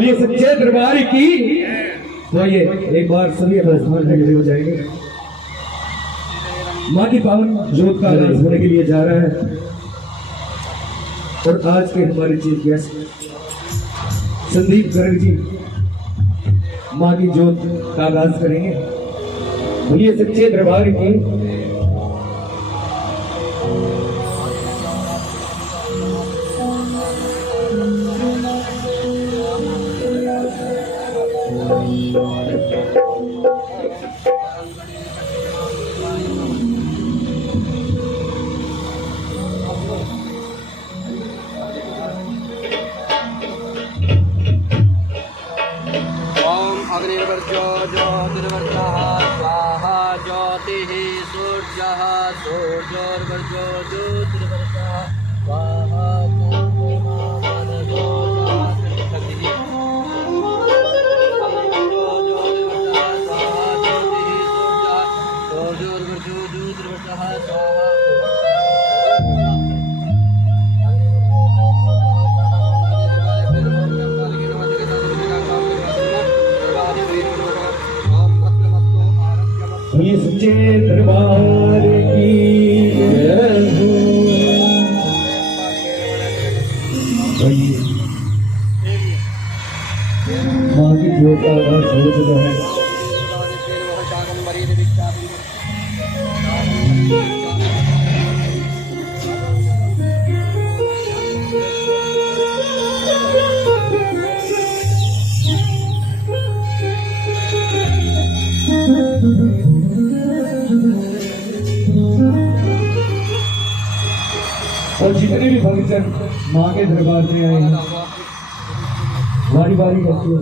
बोलिए सच्चे दरबार की। तो ये एक बार सभी खड़े हो जाएंगे। माँ की पावन जोत का आगाज होने के लिए जा रहा है और आज के हमारे चीफ गेस्ट संदीप गर्ग जी माँ की जोत का आगाज करेंगे। बोलिए सच्चे दरबार की। अग्निर्वर्जो ज्योतिर्वर्जः स्वाहा ज्योतिः सूर्यः सूर्योर्वर्जो ज्योतिर्वर्जः स्वाहा ये सच्चे दरबार की माँ की जोत का आगाज हो चुका है। और जितने भी भक्तजन माँ के दरबार में आए हैं बारी बारी करके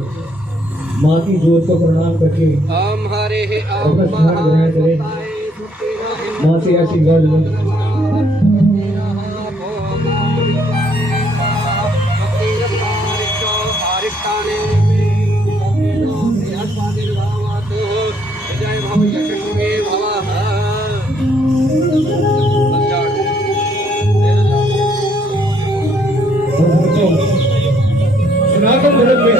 माँ की जोत को प्रणाम करके अपना स्नान बनाया करें, माँ से आशीर्वाद लें। सनातन धर्म में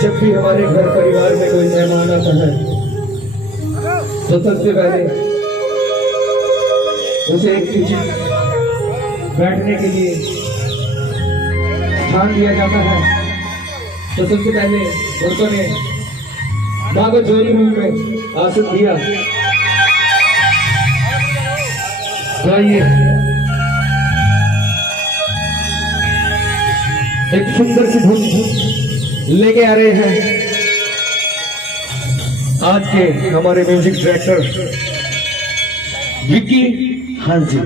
जब भी हमारे घर परिवार में कोई मेहमान आता है तो सबसे पहले उसे एक उचित बैठने के लिए स्थान दिया जाता है। तो सबसे पहले औरतों ने माँ को जोड़ी रूम में आसन दिया। तो आइए एक सुंदर सी धुन लेके आ रहे हैं आज के हमारे म्यूजिक डायरेक्टर विक्की। हाँ जी,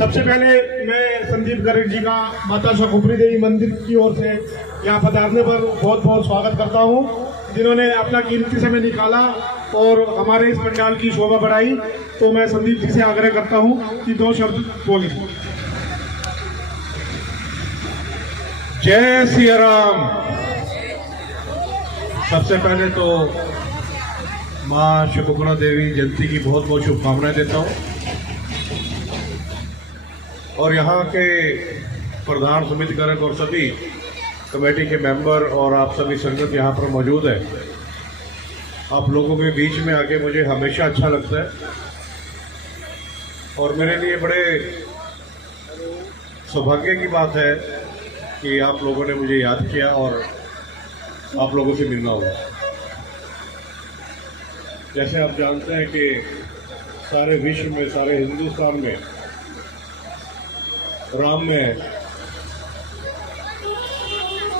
सबसे पहले मैं संदीप गर्ग जी का माता शाकुंभरी देवी मंदिर की ओर से यहाँ पधारने पर बहुत बहुत स्वागत करता हूँ, जिन्होंने अपना कीमती समय निकाला और हमारे इस पंडाल की शोभा बढ़ाई। तो मैं संदीप जी से आग्रह करता हूँ कि 2 शब्द बोलें। जय सिया राम। सबसे पहले तो माँ शकुंतला देवी जयंती की बहुत बहुत शुभकामनाएं देता हूँ। और यहाँ के प्रधान समितिकारक और सभी कमेटी के मेंबर और आप सभी संगत यहाँ पर मौजूद है। आप लोगों के बीच में आके मुझे हमेशा अच्छा लगता है और मेरे लिए बड़े सौभाग्य की बात है कि आप लोगों ने मुझे याद किया और आप लोगों से मिलना होगा। जैसे आप जानते हैं कि सारे विश्व में, सारे हिंदुस्तान में राम में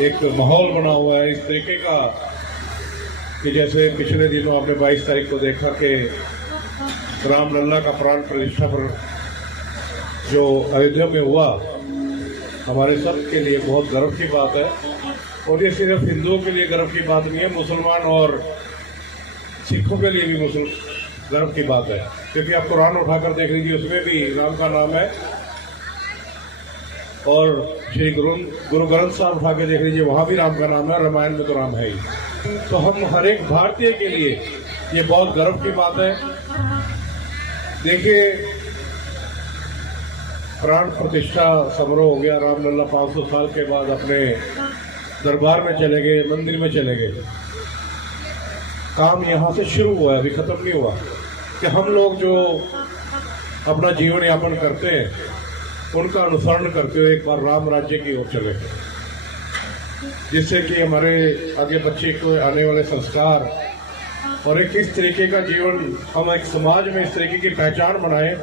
एक माहौल बना हुआ है इस तरीके का कि जैसे पिछले दिनों आपने 22 तारीख को देखा कि रामलला का प्राण प्रतिष्ठा पर जो अयोध्या में हुआ, हमारे सब के लिए बहुत गर्व की बात है। और ये सिर्फ हिंदुओं के लिए गर्व की बात नहीं है, मुसलमान और सिखों के लिए भी गर्व की बात है, क्योंकि आप कुरान उठाकर देख लीजिए, उसमें भी राम का नाम है। और श्री गुरु ग्रंथ साहब उठा के देख लीजिए, वहाँ भी राम का नाम है, रामायण में तो राम है ही। तो हम हर एक भारतीय के लिए ये बहुत गर्व की बात है। देखिए, प्राण प्रतिष्ठा समारोह हो गया, रामलला 500 साल के बाद अपने दरबार में चले गए, मंदिर में चले गए। काम यहाँ से शुरू हुआ है, अभी खत्म नहीं हुआ। कि हम लोग जो अपना जीवन यापन करते हैं उनका अनुसरण करते हुए एक बार राम राज्य की ओर चले, जिससे कि हमारे आगे बच्चे को आने वाले संस्कार और एक इस तरीके का जीवन, हम एक समाज में इस तरीके की पहचान बनाएं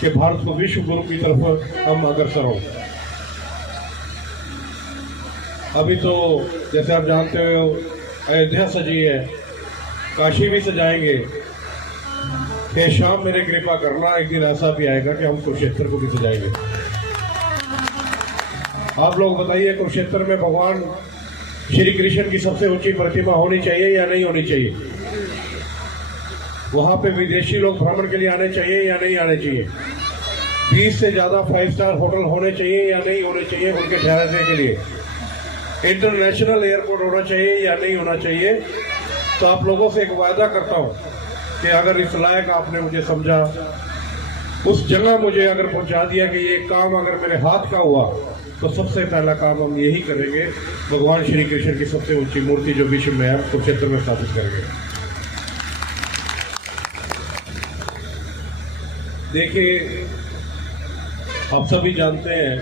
कि भारत को विश्व गुरु की तरफ हम अग्रसर हों। अभी तो जैसे आप जानते हो अयोध्या सजी है, काशी भी सजाएंगे। फिर शाम मेरे कृपा करना, एक दिन ऐसा भी आएगा कि हम कुरुक्षेत्र को भी सजाएंगे। आप लोग बताइए, कुरुक्षेत्र में भगवान श्री कृष्ण की सबसे ऊंची प्रतिमा होनी चाहिए या नहीं होनी चाहिए? वहां पे विदेशी लोग भ्रमण के लिए आने चाहिए या नहीं आने चाहिए? 20 से ज्यादा 5 स्टार होटल होने चाहिए या नहीं होने चाहिए उनके ठहरने के लिए? इंटरनेशनल एयरपोर्ट होना चाहिए या नहीं होना चाहिए? तो आप लोगों से एक वायदा करता हूं कि अगर इस लायक आपने मुझे समझा, उस जगह मुझे अगर पहुंचा दिया कि ये काम अगर मेरे हाथ का हुआ, तो सबसे पहला काम हम यही करेंगे, भगवान श्री कृष्ण की सबसे ऊंची मूर्ति जो विश्व में है कुरुक्षेत्र में स्थापित करेंगे। देखिए, आप सभी जानते हैं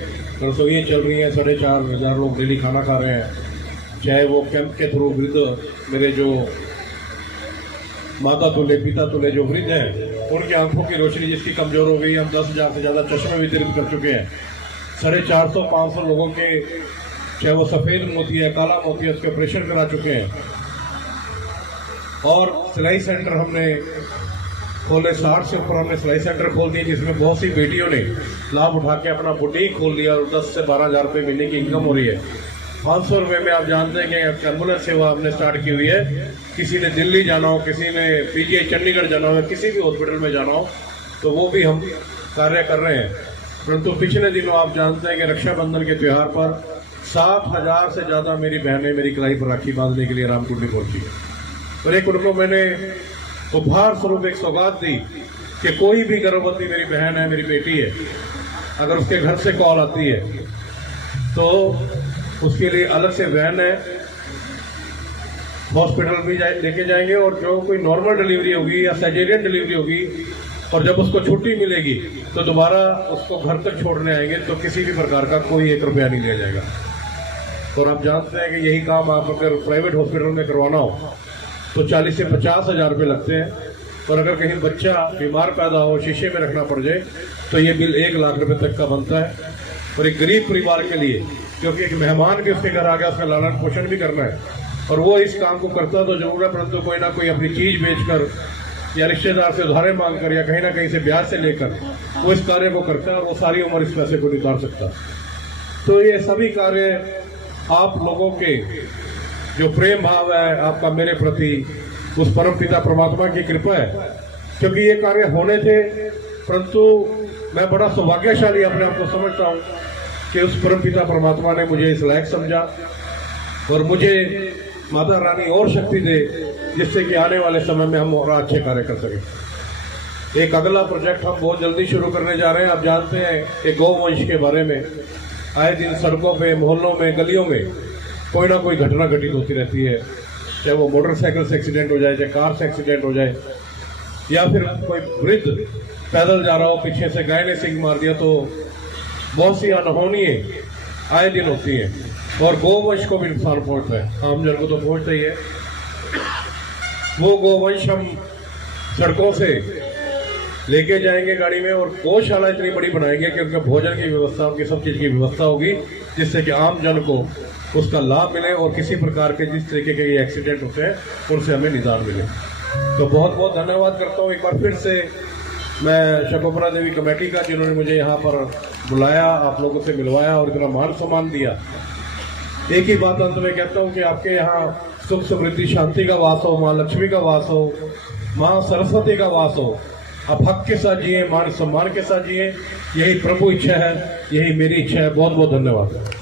रसोई चल रही है, 4,500 लोग डेली खाना खा रहे हैं। चाहे वो कैंप के थ्रू वृद्ध, मेरे जो माता तुल्य पिता तुल्य जो वृद्ध हैं, उनकी आंखों की रोशनी जिसकी कमजोर हो गई, हम 10,000 से ज़्यादा चश्मे वितरित कर चुके हैं। 450-500 लोगों के, चाहे वो सफ़ेद मोती है, काला मोती है, उसके ऑपरेशन करा चुके हैं। और सिलाई सेंटर हमने खोले, 60 से ऊपर हमने सिलाई सेंटर खोल दिए, जिसमें बहुत सी बेटियों ने लाभ उठा के अपना बुटीक खोल लिया और 10 से 12,000 रुपये महीने की इनकम हो रही है। 500 रुपये में आप जानते हैं कि एम्बुलेंस सेवा हमने स्टार्ट की हुई है। किसी ने दिल्ली जाना हो, किसी ने पीजीआई चंडीगढ़ जाना हो, किसी भी हॉस्पिटल में जाना हो, तो वो भी हम कार्य कर रहे हैं। परंतु पिछले दिनों आप जानते हैं कि रक्षाबंधन के त्यौहार पर 7,000 से ज़्यादा मेरी बहनें मेरी कलाई पर राखी बांधने के लिए रामकुंडी पहुंची। और एक उनको मैंने उपहार स्वरूप एक सौगात दी कि कोई भी गर्भवती मेरी बहन है, मेरी बेटी है, अगर उसके घर से कॉल आती है तो उसके लिए अलग से वैन है, हॉस्पिटल भी लेके जाएंगे। और जो कोई नॉर्मल डिलीवरी होगी या सर्जेरियन डिलीवरी होगी, और जब उसको छुट्टी मिलेगी तो दोबारा उसको घर तक छोड़ने आएंगे, तो किसी भी प्रकार का कोई 1 रुपया नहीं लिया जाएगा। और आप जानते हैं कि यही काम आप अगर प्राइवेट हॉस्पिटल में करवाना हो तो 40 से 50,000 रुपये लगते हैं। और अगर कहीं बच्चा बीमार पैदा हो, शीशे में रखना पड़ जाए, तो ये बिल 1 लाख रुपए तक का बनता है। और एक गरीब परिवार के लिए, क्योंकि एक मेहमान भी उसके घर आ गया, उसका लालन पोषण भी करना है, और वो इस काम को करता तो जरूर है, परंतु कोई ना कोई अपनी चीज़ बेचकर या रिश्तेदार से उधारे मांग कर या कहीं ना कहीं से ब्याज से लेकर वो इस कार्य को करता है, और वो सारी उम्र इस पैसे को नहीं उतार सकता। तो ये सभी कार्य आप लोगों के जो प्रेम भाव है आपका मेरे प्रति, उस परम पिता परमात्मा की कृपा है, क्योंकि ये कार्य होने थे। परंतु मैं बड़ा सौभाग्यशाली अपने आप को समझता हूँ कि उस परम पिता परमात्मा ने मुझे इस लायक समझा और मुझे माता रानी और शक्ति दे, जिससे कि आने वाले समय में हम और अच्छे कार्य कर सकें। एक अगला प्रोजेक्ट हम बहुत जल्दी शुरू करने जा रहे हैं। आप जानते हैं कि गौवंश के बारे में आए दिन सड़कों पे, मोहल्लों में, गलियों में कोई ना कोई घटना घटित होती रहती है, चाहे वो मोटरसाइकिल से एक्सीडेंट हो जाए, चाहे कार से एक्सीडेंट हो जाए, या फिर कोई वृद्ध पैदल जा रहा हो, पीछे से गाय ने सिंग मार दिया, तो बहुत सी अनहोनी आए दिन होती हैं और गौवंश को भी नुकसान पहुंचता है। आम जन को तो पहुंचता ही है। वो गौवंश हम सड़कों से लेके जाएंगे गाड़ी में और गौशाला इतनी बड़ी बनाएंगे कि उनके भोजन की व्यवस्था, उनकी सब चीज़ की व्यवस्था होगी, जिससे कि आम जन को उसका लाभ मिले और किसी प्रकार के जिस तरीके के ये एक्सीडेंट होते हैं उनसे हमें निदान मिले। तो बहुत बहुत धन्यवाद करता हूँ एक बार फिर से मैं शकोपरा देवी कमेटी का, जिन्होंने मुझे यहाँ पर बुलाया, आप लोगों से मिलवाया और इतना मान सम्मान दिया। एक ही बात अंत में कहता हूँ कि आपके यहाँ सुख समृद्धि शांति का वास हो, माँ लक्ष्मी का वास हो, माँ सरस्वती का वास हो। आप हक के साथ जिए, मान सम्मान के साथ जिए, यही प्रभु इच्छा है, यही मेरी इच्छा है। बहुत बहुत धन्यवाद।